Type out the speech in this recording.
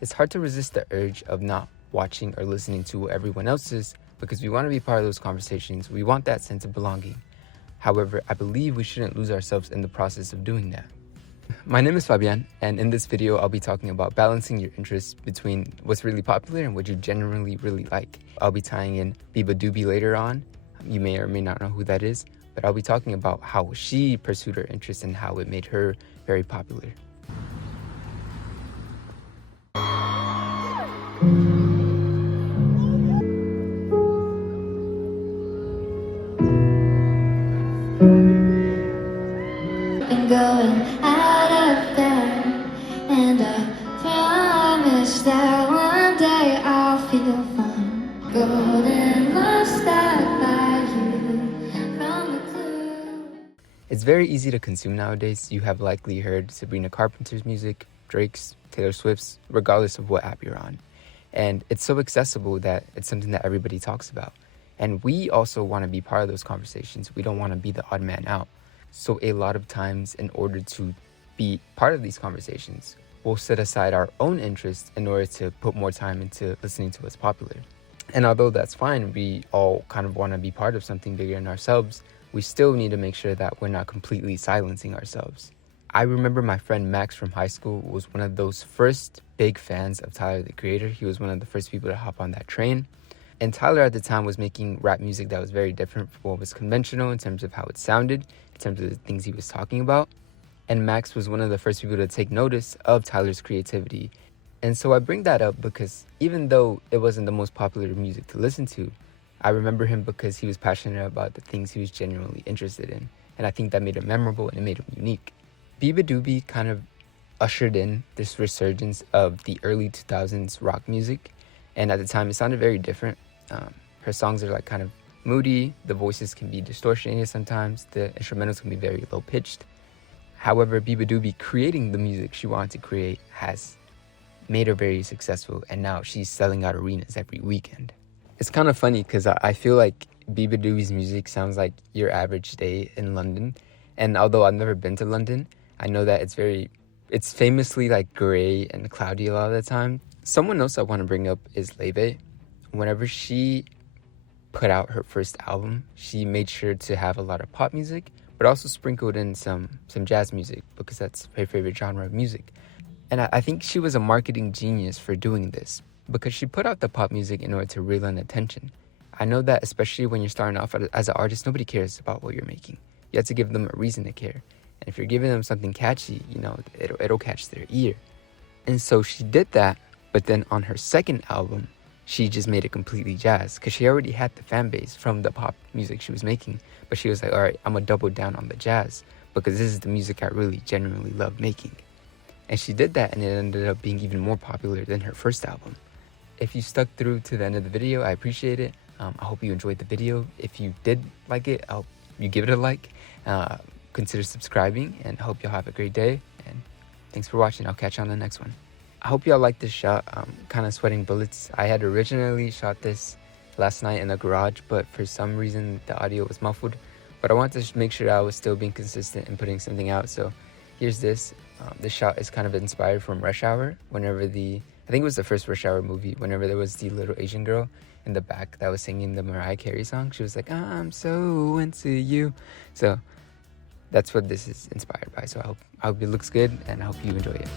it's hard to resist the urge of not watching or listening to what everyone else is because we want to be part of those conversations. We want that sense of belonging. However, I believe we shouldn't lose ourselves in the process of doing that. My name is Fabian, and in this video, I'll be talking about balancing your interests between what's really popular and what you generally really like. I'll be tying in Beabadoobee later on. You may or may not know who that is, but I'll be talking about how she pursued her interests and how it made her very popular. Going out of there, and I promise that one day I'll feel fine. Golden lost that by you from the clue. It's very easy to consume nowadays. You have likely heard Sabrina Carpenter's music, Drake's, Taylor Swift's, regardless of what app you're on. And it's so accessible that it's something that everybody talks about. And we also want to be part of those conversations. We don't want to be the odd man out. So a lot of times, in order to be part of these conversations, we'll set aside our own interests in order to put more time into listening to what's popular. And although that's fine, we all kind of want to be part of something bigger than ourselves, we still need to make sure that we're not completely silencing ourselves. I remember my friend Max from high school was one of those first big fans of Tyler, the Creator. He was one of the first people to hop on that train. And Tyler at the time was making rap music that was very different from what was conventional in terms of how it sounded, in terms of the things he was talking about. And Max was one of the first people to take notice of Tyler's creativity. And so I bring that up because even though it wasn't the most popular music to listen to, I remember him because he was passionate about the things he was genuinely interested in. And I think that made him memorable and it made him unique. Beabadoobee kind of ushered in this resurgence of the early 2000s rock music. And at the time, it sounded very different. Her songs are like kind of moody. The voices can be distortionated sometimes. The instrumentals can be very low pitched. However, Beabadoobee creating the music she wanted to create has made her very successful. And now she's selling out arenas every weekend. It's kind of funny because I feel like Beabadoobee's music sounds like your average day in London. And although I've never been to London, I know that it's famously like gray and cloudy a lot of the time. Someone else I want to bring up is Laufey. Whenever she put out her first album, she made sure to have a lot of pop music, but also sprinkled in some jazz music because that's her favorite genre of music. And I think she was a marketing genius for doing this because she put out the pop music in order to reel in attention. I know that especially when you're starting off as an artist, nobody cares about what you're making. You have to give them a reason to care. And if you're giving them something catchy, it'll catch their ear. And so she did that, but then on her second album, she just made it completely jazz because she already had the fan base from the pop music she was making. But she was like, all right, I'm going to double down on the jazz because this is the music I really genuinely love making. And she did that, and it ended up being even more popular than her first album. If you stuck through to the end of the video, I appreciate it. I hope you enjoyed the video. If you did like it, I hope you give it a like. Consider subscribing, and hope y'all have a great day. And thanks for watching. I'll catch you on the next one. I hope y'all like this shot. I'm kind of sweating bullets. I had originally shot this last night in the garage, but for some reason the audio was muffled. But I wanted to make sure I was still being consistent and putting something out. So here's this. This shot is kind of inspired from Rush Hour. I think it was the first Rush Hour movie, whenever there was the little Asian girl in the back that was singing the Mariah Carey song. She was like, I'm so into you. So that's what this is inspired by. So I hope it looks good, and I hope you enjoy it.